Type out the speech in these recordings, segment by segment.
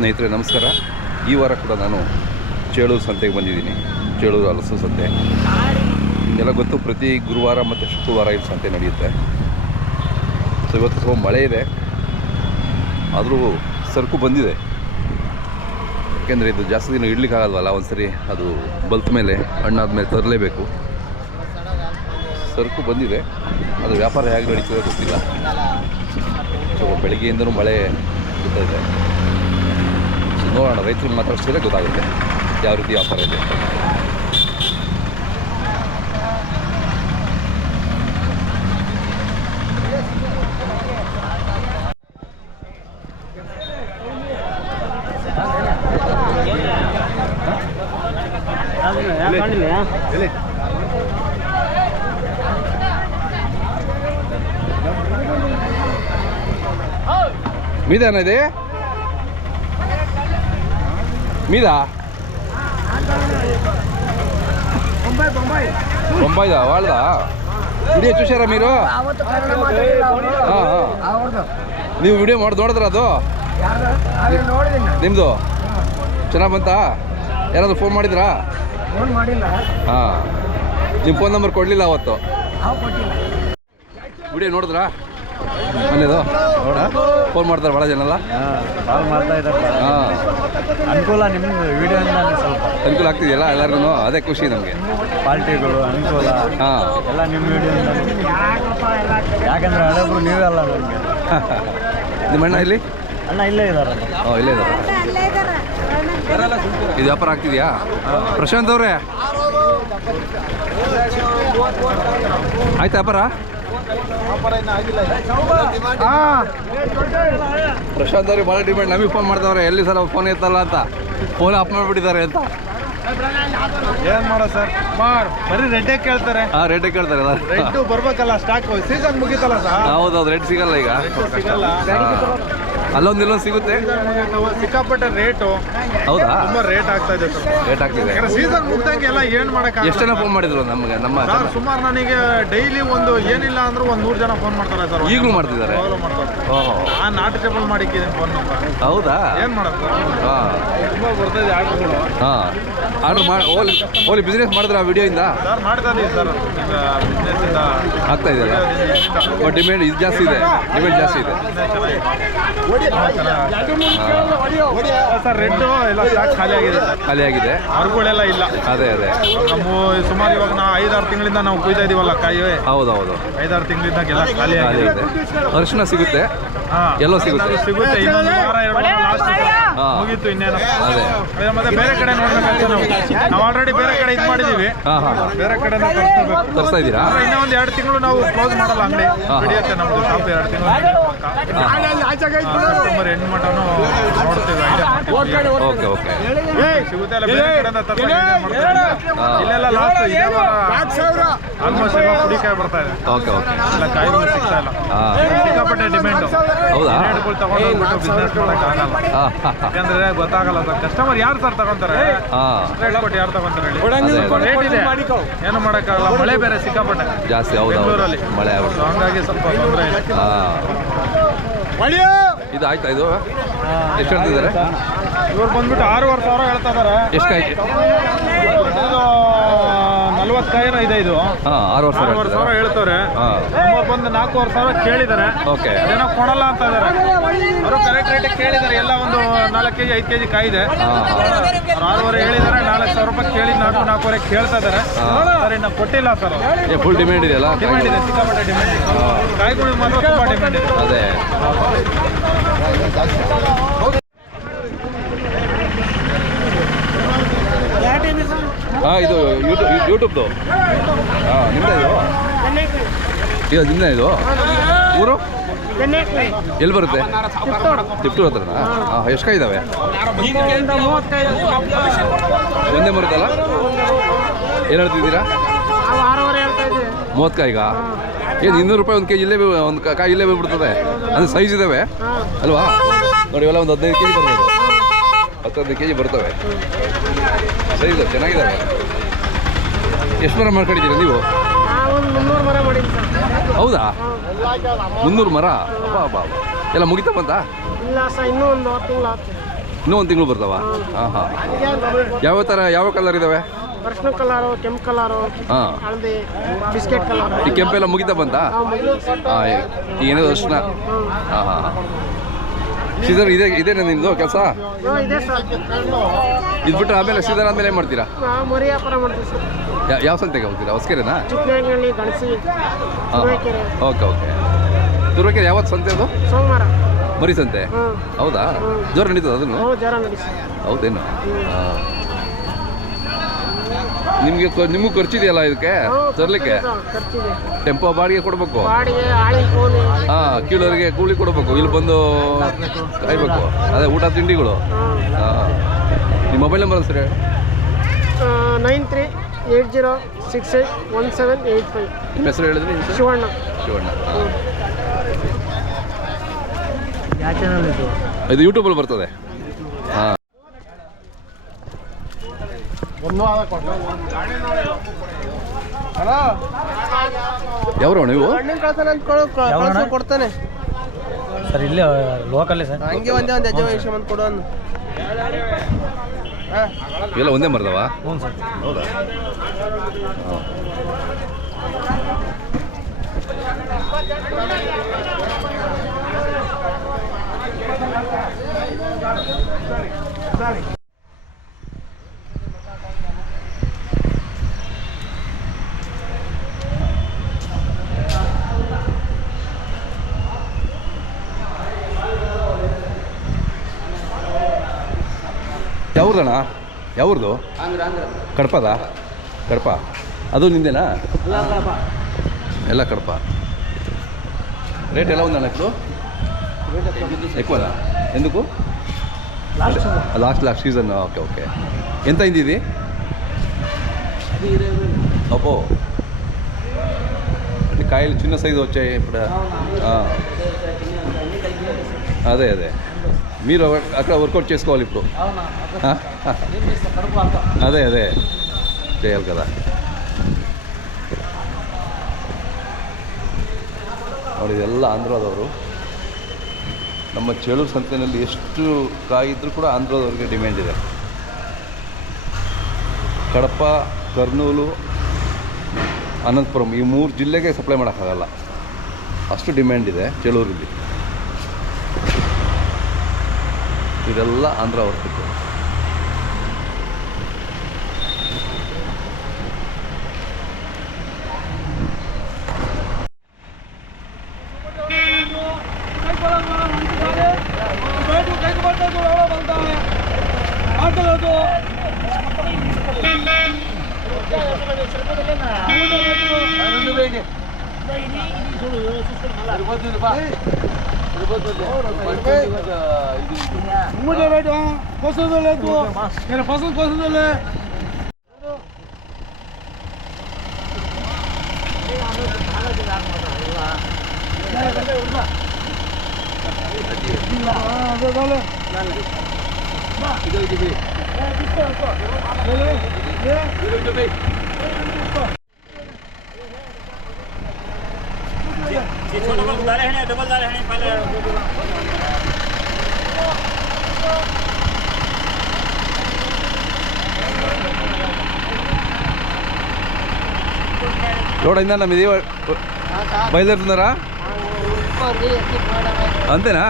ಸ್ನೇಹಿತರೆ ನಮಸ್ಕಾರ. ಈ ವಾರ ಕೂಡ ನಾನು ಚೇಳೂರು ಸಂತೆಗೆ ಬಂದಿದ್ದೀನಿ. ಚೇಳೂರು ಹಲಸು ಸಂತೆ ನಿಮಗೆಲ್ಲ ಗೊತ್ತು, ಪ್ರತಿ ಗುರುವಾರ ಮತ್ತು ಶುಕ್ರವಾರ ಇಲ್ಲಿ ಸಂತೆ ನಡೆಯುತ್ತೆ. ಸೊ ಇವತ್ತು ಸ್ವಲ್ಪ ಮಳೆ ಇದೆ, ಆದರೂ ಸರಕು ಬಂದಿದೆ. ಯಾಕೆಂದರೆ ಇದು ಜಾಸ್ತಿ ದಿನ ಇಡ್ಲಿಕ್ಕಾಗಲ್ವಲ್ಲ, ಒಂದು ಸರಿ ಅದು ಬಲ್ತ್ ಮೇಲೆ ಹಣ್ಣಾದ ಮೇಲೆ ತರಲೇಬೇಕು. ಸರಕು ಬಂದಿದೆ, ಅದು ವ್ಯಾಪಾರ ಹೇಗೆ ನಡೀತದೆ ಗೊತ್ತಿಲ್ಲ. ಸೊ ಬೆಳಗ್ಗೆಯಿಂದಲೂ ಮಳೆ ಬರ್ತಾ ಇದೆ. ಸೊ ನೋಡೋಣ, ರೈತರಿಗೆ ಮಾತಾಡ್ಸಿದ್ರೆ ಗೊತ್ತಾಗುತ್ತೆ ಯಾವ ರೀತಿ ವ್ಯಾಪಾರ ಇದೆ. మీదేనా ఇది? మీదా? బొంబాయిదా? వాళ్ళదా? ವಿಡಿಯೋ చూసారా మీరు? ನೀವು ವಿಡಿಯೋ ನೋಡಿದ್ರ? ಅದು ನಿಮ್ಮದು ಚೆನ್ನಾಗಿ ಬಂತಾ? ಯಾರಾದರೂ ಫೋನ್ ಮಾಡಿದ್ರಾ? ಹಾಂ, ನಿಮ್ಮ ಫೋನ್ ನಂಬರ್ ಕೊಡಲಿಲ್ಲ ಅವತ್ತು. ವಿಡಿಯೋ ನೋಡಿದ್ರಾ ಮನೇದು? ನೋಡ ಫೋನ್ ಮಾಡ್ತಾರೆ ಭಾಳ ಜನ ಅಲ್ಲ? ಕಾಲ್ ಮಾಡ್ತಾ ಇದ್ದಾರೆ. ಹಾಂ, ಅನುಕೂಲ ನಿಮ್ಮ ವಿಡಿಯೋಯಿಂದ ಸ್ವಲ್ಪ ಅನುಕೂಲ ಆಗ್ತಿದೆಯಲ್ಲ ಎಲ್ಲರಿಗೂ, ಅದೇ ಖುಷಿ ನಮಗೆ. ಪಾರ್ಟಿಗಳು ಅನುಕೂಲ ಹಾಂ, ಎಲ್ಲ ನಿಮ್ಮ ವಿಡಿಯೋಯಿಂದ. ಯಾಕಂದರೆ ಹಳಬ್ರು ನೀವೇ ಅಲ್ಲ ನಮಗೆ. ನಿಮ್ಮ ಅಣ್ಣ ಇಲ್ಲಿ? ಅಣ್ಣ ಇಲ್ಲೇ ಇದ್ದಾರೆ. ಹಾಂ, ಇಲ್ಲೇ ಇದ್ದಾರೆ. ಇದು ವ್ಯಾಪಾರ ಆಗ್ತಿದೆಯಾ? ಪ್ರಶಾಂತ್ ಅವರೇ ಆಯ್ತು ವ್ಯಾಪಾರ? ಪ್ರಶಾಂತ್ ಅವ್ರಿಗೆ ಭಾಳ ಡಿಮ್ಯಾಂಡ್. ನಮಗೆ ಫೋನ್ ಮಾಡ್ತಾವ್ರೆ, ಎಲ್ಲಿ ಸರ್ ಫೋನ್ ಎತ್ತಲ್ಲ ಅಂತ, ಫೋನ್ ಆಫ್ ಮಾಡಿಬಿಟ್ಟಿದ್ದಾರೆ ಅಂತ. ಏನು ಮಾಡೋ ಸರ್, ಬರೀ ರೆಡ್ಡೇ ಕೇಳ್ತಾರೆ. ಹಾಂ, ರೇಟೇ ಕೇಳ್ತಾರೆ. ರೆಡ್ ಬರ್ಬೇಕಲ್ಲ, ಸ್ಟಾಕ್ ಸೀಸನ್ ಮುಗಿತಲ್ಲ ಸರ್. ಹೌದೌದು, ರೇಟ್ ಸಿಗಲ್ಲ ಈಗ. ಸಿಗಲ್ಲ, ಅಲ್ಲೊಂದು ಇಲ್ಲೊಂದು ಸಿಗುತ್ತೆ. ಸಿಕ್ಕಾಪಟ್ಟೆ ರೇಟು. ಹೌದಾ? ತುಂಬಾ ರೇಟ್ ಆಗ್ತಾ ಇದೆ ಸರ್. ರೇಟ್ ಆಗ್ತಿದೆ. ಸೀಸನ್ ಮುಗ್ದಂಗೆ ಎಲ್ಲ ಏನು ಮಾಡಕ್ಕೆ. ಎಷ್ಟು ಜನ ಫೋನ್ ಮಾಡಿದ್ರು ನಮಗೆ? ನಮ್ಮ ಸುಮಾರು ನನಗೆ ಡೈಲಿ ಒಂದು ಏನಿಲ್ಲ ಅಂದ್ರೂ ಒಂದು 100 ಜನ ಫೋನ್ ಮಾಡ್ತಾರೆ ಸರ್. ಈಗಲೂ ಮಾಡ್ತಿದ್ದಾರೆ? ಓಹೋ, ನಾನು ನಾಟ್ ಟೇಬಲ್ ಮಾಡಿಕ್ಕಿದ್ದೀನಿ ಫೋನ್ ನಂಬರ್. ಹೌದಾ? ಏನು ಮಾಡೋದು? ಹಾಂ, ತುಂಬ ಬರ್ತಾ ಇದೆ ಆರ್ಡ್ರುಗಳು. ಹಾಂ, ಆರ್ಡ್ರ್ ಮಾಡಿ ಓಲಿ ಬಿಸ್ನೆಸ್ ಮಾಡಿದ್ರೆ ಆ ವಿಡಿಯೋಯಿಂದ ಸರ್ ಮಾಡ್ತಾ ಇದೀವಿ ಸರ್. ಈಗ ಬಿಸ್ನೆಸ್ಸಿಂದ ಆಗ್ತಾ ಇದೆಯಲ್ಲ, ಬಟ್ ಡಿಮ್ಯಾಂಡ್ ಇದು ಜಾಸ್ತಿ ಇದೆ, ಡಿಮ್ಯಾಂಡ್ ಜಾಸ್ತಿ ಇದೆ. ಸರ್ ರೆಡ್ಡು ಎಲ್ಲ ಸ್ಟಾಕ್ ಖಾಲಿ ಆಗಿದೆ. ಖಾಲಿ ಆಗಿದೆ, ಹರ್ಗಳೆಲ್ಲ ಇಲ್ಲ. ಅದೇ ಅದೇ ನಮ್ಮ ಸುಮಾರು ಇವಾಗ ನಾವು 5-6 ತಿಂಗಳಿಂದ ನಾವು ಕುಯ್ತಾ ಇದೀವಲ್ಲ ಕಾಯಿ. ಹೌದೌದು, 5-6 ತಿಂಗಳಿಂದ ಎಲ್ಲ ಖಾಲಿ ಖಾಲಿ ಆಗಿದೆ. ಇದೆ. ಅರಿಶಿನ ಸಿಗುತ್ತೆ, ಎಲ್ಲೋ ಸಿಗುತ್ತೆ. ಸಿಗುತ್ತೆ, ಇನ್ನೊಂದು ವಾರ 2 ವಾರ ಲಾಸ್ಟ್ ಮುಗೀತು. ಇನ್ನೇನು ಅದೇ ಮತ್ತೆ ಬೇರೆ ಕಡೆ ನೋಡ್ಬೇಕಂತ ನಾವು ಆಲ್ರೆಡಿ ಬೇರೆ ಕಡೆ ಇದು ಮಾಡಿದೀವಿ. ಹಾಂ ಹಾಂ, ಬೇರೆ ಕಡೆ ತರಿಸ್ತಾ ಇದ್ದೀರಾ? ಇನ್ನೂ ಒಂದು 2 ತಿಂಗಳು ನಾವು ಕ್ಲೋಸ್ ಮಾಡಲ್ಲ, ಅಂಗಡಿ ನಡೆಯುತ್ತೆ ನಮ್ದು ಶಾಪ್. 2 ತಿಂಗಳು ಸೆಪ್ಟೆಂಬರ್ ಎಂಡ್ ಮಟನು ನೋಡ್ತೀವಿ. ಓಕೆ ಓಕೆ, ಸಿಗುತ್ತೆ ಅಲ್ಲ, ಬೇರೆ ಕಡೆಯಿಂದ ಇಲ್ಲೆಲ್ಲ ಲಾಸ್ಟ್ ಇದೇ ವಾರ ಆಲ್ಮೋಸ್ಟ್ ಎಲ್ಲ ಕುಡಿಕಾಯಿ ಬರ್ತಾ ಇದೆ. ಓಕೆ ಓಕೆ, ಎಲ್ಲ ಕಾಯಿಗಳು ಸಿಗ್ತಾ ಇಲ್ಲ. ಸಿಕ್ಕಾಪಟ್ಟೆ ಡಿಮ್ಯಾಂಡು. ಹೌದಾ? ರೇಟ್ಗಳು ತಗೊಂಡೋಗ್ಬಿಟ್ಟು ಬಿಸ್ನೆಸ್ ಮಾಡೋಕ್ಕಾಗಲ್ಲ. ಯಾಕಂದ್ರೆ ಗೊತ್ತಾಗಲ್ಲ ಸರ್, ಕಸ್ಟಮರ್ ಯಾರು ಸರ್ ತಗೊಂತಾರೆ? ರೇಟ್ ಕೊಟ್ಟು ಯಾರು ತಗೊಂತಾರೆ ಹೇಳಿ? ರೇಟ್ ಇದೆ, ಏನು ಮಾಡೋಕ್ಕಾಗಲ್ಲ. ಮಳೆ ಬೇರೆ ಸಿಕ್ಕಾಪಟ್ಟೆ ಜಾಸ್ತಿ. ಹೌದು, ಬೆಂಗಳೂರಲ್ಲಿ ಮಳೆ ಆಗ್ಬಿಟ್ಟು ಹಂಗಾಗಿ ಸ್ವಲ್ಪ ತೊಂದರೆ ಇದೆ. ಇದು ಆಯ್ತಾ? ಇದು ಎಷ್ಟು ಹೇಳ್ತಿದ್ದಾರೆ? ಇವ್ರು ಬಂದ್ಬಿಟ್ಟು 6,500 ಹೇಳ್ತಾ ಇದಾರೆ. ಎಷ್ಟು ಕಾಯಿ? ಇದು 40 ಕಾಯಿನ ಇದೆ. ಇದು ಹಾಂ, 6,500 ಹೇಳ್ತಾರೆ. ಹಾಂ, ನಮ್ಮವ್ರು ಬಂದು 4,500 ಕೇಳಿದ್ದಾರೆ. ಓಕೆ, ಏನೋ ಕೊಡಲ್ಲ ಅಂತ ಇದ್ದಾರೆ. ಅವರು ಕರೆಕ್ಟ್ ರೇಟಿಗೆ ಕೇಳಿದ್ದಾರೆ. ಎಲ್ಲ ಒಂದು 4 ಕೆಜಿ 5 ಕೆಜಿ ಕಾಯಿ ಇದೆ. ಅವ್ರು 6,500 ಹೇಳಿದ್ದಾರೆ. 4,000 ರೂಪಾಯಿ ಕೇಳಿ 4,500 ಕೇಳ್ತಾ ಇದ್ದಾರೆ. ಸರ್ ಇನ್ನು ಕೊಟ್ಟಿಲ್ಲ ಸರ್. ಫುಲ್ ಡಿಮ್ಯಾಂಡ್ ಇದೆಯಲ್ಲ? ಡಿಮ್ಯಾಂಡ್ ಇದೆ, ಸಿಕ್ಕಾಪಟ್ಟೆ ಡಿಮ್ಯಾಂಡ್ ಇದೆ. ಕಾಯಿಗಳಿಗೆ ಮಾತ್ರ ತುಂಬ ಡಿಮ್ಯಾಂಡ್ ಇದೆ. ಅದೇ ಹಾಂ, ಇದು ಯೂಟ್ಯೂಬ್ದು. ಹಾಂ, ನಿಮ್ಮದೇ ಇದು? ಈಗ ನಿಮ್ಮದೇ ಇದು? ಊರು ಎಲ್ಲಿ ಬರುತ್ತೆ? ತಿಪ್ಟೂರು ಹತ್ರನಾ? ಹಾಂ, ಎಷ್ಟು ಕಾಯಿ ಇದ್ದಾವೆ? ಒಂದೇ ಬರುತ್ತಲ್ಲ? ಏನು ಹೇಳ್ತಿದ್ದೀರಾ? 30 ಕಾಯಿಗ ಏನು 200 ರೂಪಾಯಿ ಒಂದು ಕೆಜಿ? ಇಲ್ಲೇ ಒಂದು ಕಾಯಿ ಇಲ್ಲೇ ಬಿಡ್ತದೆ. ಅದು ಸೈಜ್ ಇದ್ದಾವೆ ಅಲ್ವಾ? ನೋಡಿ, ಇವೆಲ್ಲ ಒಂದು 15 ಕೆಜಿ ಬರ್ಬೋದು, 10-15 ಕೆಜಿ ಬರ್ತವೆ. ಸೈಜ್ ಚೆನ್ನಾಗಿದ್ದಾವೆ. ಎಷ್ಟು ಮರ ಮಾಡ್ಕೊಂಡಿದ್ದೀರಾ ನೀವು? ಹೌದಾ? 300 ಮರ? ಅಬ್ಬಾ ಅಬ್ಬಾ, ಎಲ್ಲ ಮುಗಿತಾ ಬಂತಾ? ಇಲ್ಲ ಸರ್, ಇನ್ನೂ ಒಂದು 10 ತಿಂಗಳು ಆಗ್ತದೆ. ಇನ್ನೂ ಒಂದು ತಿಂಗಳು ಬರ್ತಾವ? ಹಾಂ ಹಾಂ. ಯಾವ ಥರ ಯಾವ ಕಲರ್ ಇದ್ದಾವೆ? ಅರ್ಶಿನ ಕಲರು, ಕೆಂಪು ಕಲರು, ಹಾಂ. ಹಳದಿ, ಬಿಸ್ಕೆಟ್ ಕಲರ್. ಈ ಕೆಂಪೆಲ್ಲ ಮುಗಿತಾ ಬಂತಾ? ಹಾಂ, ಏನೇನು ಅರ್ಶಿನ. ಹಾಂ ಹಾಂ. ಸೀಸನ್ ಇದೇನಾ ನಿಮ್ಮದು ಕೆಲಸ? ಇದೆ ಸರ್. ಇದು ಬಿಟ್ಟರೆ ಆಮೇಲೆ ಸೀಸನ್ ಆದಮೇಲೆ ಏನು ಮಾಡ್ತೀರಾ? ಮರಿ ವ್ಯಾಪಾರ ಮಾಡ್ತೀವಿ ಸರ್. ಯಾವ ಸಂತೆಗೆ ಹೋಗ್ತೀರಾ? ಹೊಸಕೆರೆನಾ? ಚಿಕ್ಕನಹಳ್ಳಿ, ಗಣಸಿ, ಹಾಂ. ತುರುವೇಕೆರೆ. Okay okay. ತುರುವೇಕೆರೆ ಯಾವತ್ತು ಸಂತೆ ಅದು? ಸೋಮವಾರ. ಮರಿ ಸಂತೆ? ಹ್ಮ್. ಹೌದಾ? ಜೋರ ನಡೀತದೆ ಅದನ್ನು? ಜರ ನಡೆಸಿ. ಹೌದೇನು? ಹಾಂ. ನಿಮಗೂ ಖರ್ಚಿದೆಯಲ್ಲ ಇದಕ್ಕೆ ತರಲಿಕ್ಕೆ? ಖರ್ಚಿದೆ. ಟೆಂಪೋ ಬಾಡಿಗೆ ಕೊಡಬೇಕು? ಬಾಡಿಗೆ, ಆಳಿ ಕೂಲಿ. ಹಾಂ, ಕೀಳೋರಿಗೆ ಕೂಲಿ ಕೊಡಬೇಕು, ಇಲ್ಲಿ ಬಂದು ಕಾಯ್ಬೇಕು. ಅದೇ ಊಟ ತಿಂಡಿಗಳು. ಹಾಂ. ನಿಮ್ಮ ಮೊಬೈಲ್ ನಂಬರ್ ಸರಿ? 9380681785. ನಿಮ್ಮ ಹೆಸರು ಹೇಳಿದ್ರಿ? ಶಿವಣ್ಣ. ಶಿವಣ್ಣ. ಯಾವ ಚಾನಲ್ ಇದು? ಇದು ಯೂಟ್ಯೂಬಲ್ಲಿ ಬರ್ತದೆ. ಹಾಂ. ಯಾವ್ರವ ನೀವು? ಕೊಡ್ತಾನೆ ಸರ್ ಇಲ್ಲೇ ಲೋಕಲ್ಲೇ ಸರ್. ಹಂಗೆ ಒಂದೇ ಒಂದು ಹೆಜ್ಜೆ ವಯಸ್ಸು ಬಂದು ಕೊಡು ಅಂದು. ಎಲ್ಲ ಒಂದೇ ಮರದವ? ಹ್ಞೂ ಸರ್. ಹೌದಾ? ಹಾಂ. ಯಾವ್ದಣ್ಣ? ಯಾವ್ದು? ಕಡಪದ? ಕಡಪ ಅದು ನಿಂದೇನಾ? ಎಲ್ಲ ಕಡಪ. ರೇಟ್ ಎಲ್ಲ ఉందన్న ఇప్పుడు? ఎక్కువనా? ఎందుకు? Last season. Okay okay. ఎంత అయింది ఇది? అబ్బో, అంటే కాయలు చిన్న సైజు వచ్చాయి ఇప్పుడు. అదే అదే మీరు అక్కడ వర్కౌట్ చేసుకోవాలి ఇప్పుడు. అదే అదే చేయాలి కదా. ನೋಡಿ, ಇದೆಲ್ಲ ಆಂಧ್ರದವರು. ನಮ್ಮ ಚೇಳೂರು ಸಂತೆಯಲ್ಲಿ ಎಷ್ಟು ಕಾಯಿದ್ರೂ ಕೂಡ ಆಂಧ್ರದವ್ರಿಗೆ ಡಿಮ್ಯಾಂಡ್ ಇದೆ. ಕಡಪ, ಕರ್ನೂಲು, ಅನಂತಪುರಂ ಈ 3 ಜಿಲ್ಲೆಗೆ ಸಪ್ಲೈ ಮಾಡೋಕ್ಕಾಗಲ್ಲ, ಅಷ್ಟು ಡಿಮ್ಯಾಂಡ್ ಇದೆ ಚೇಳೂರಲ್ಲಿ. ಇದೆಲ್ಲ ಆಂಧ್ರ ವರ್ತಿತ್ತು. లోడైందా మీది? బయలుదేరుతున్నారా? అంతేనా?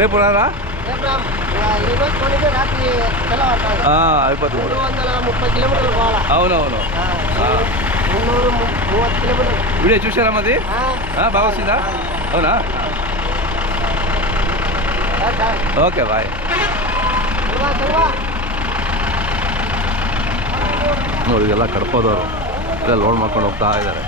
రేపు రారా? అయిపోతుంది. అవునవును. వీడియో చూసారా మాది? బాగా వచ్చిందా? అవునా? Okay bye. ನೋಡಿ, ಇದೆಲ್ಲ ಕಡಪದವರು ಎಲ್ಲ ಲೋಡ್ ಮಾಡ್ಕೊಂಡು ಹೋಗ್ತಾ ಇದ್ದಾರೆ.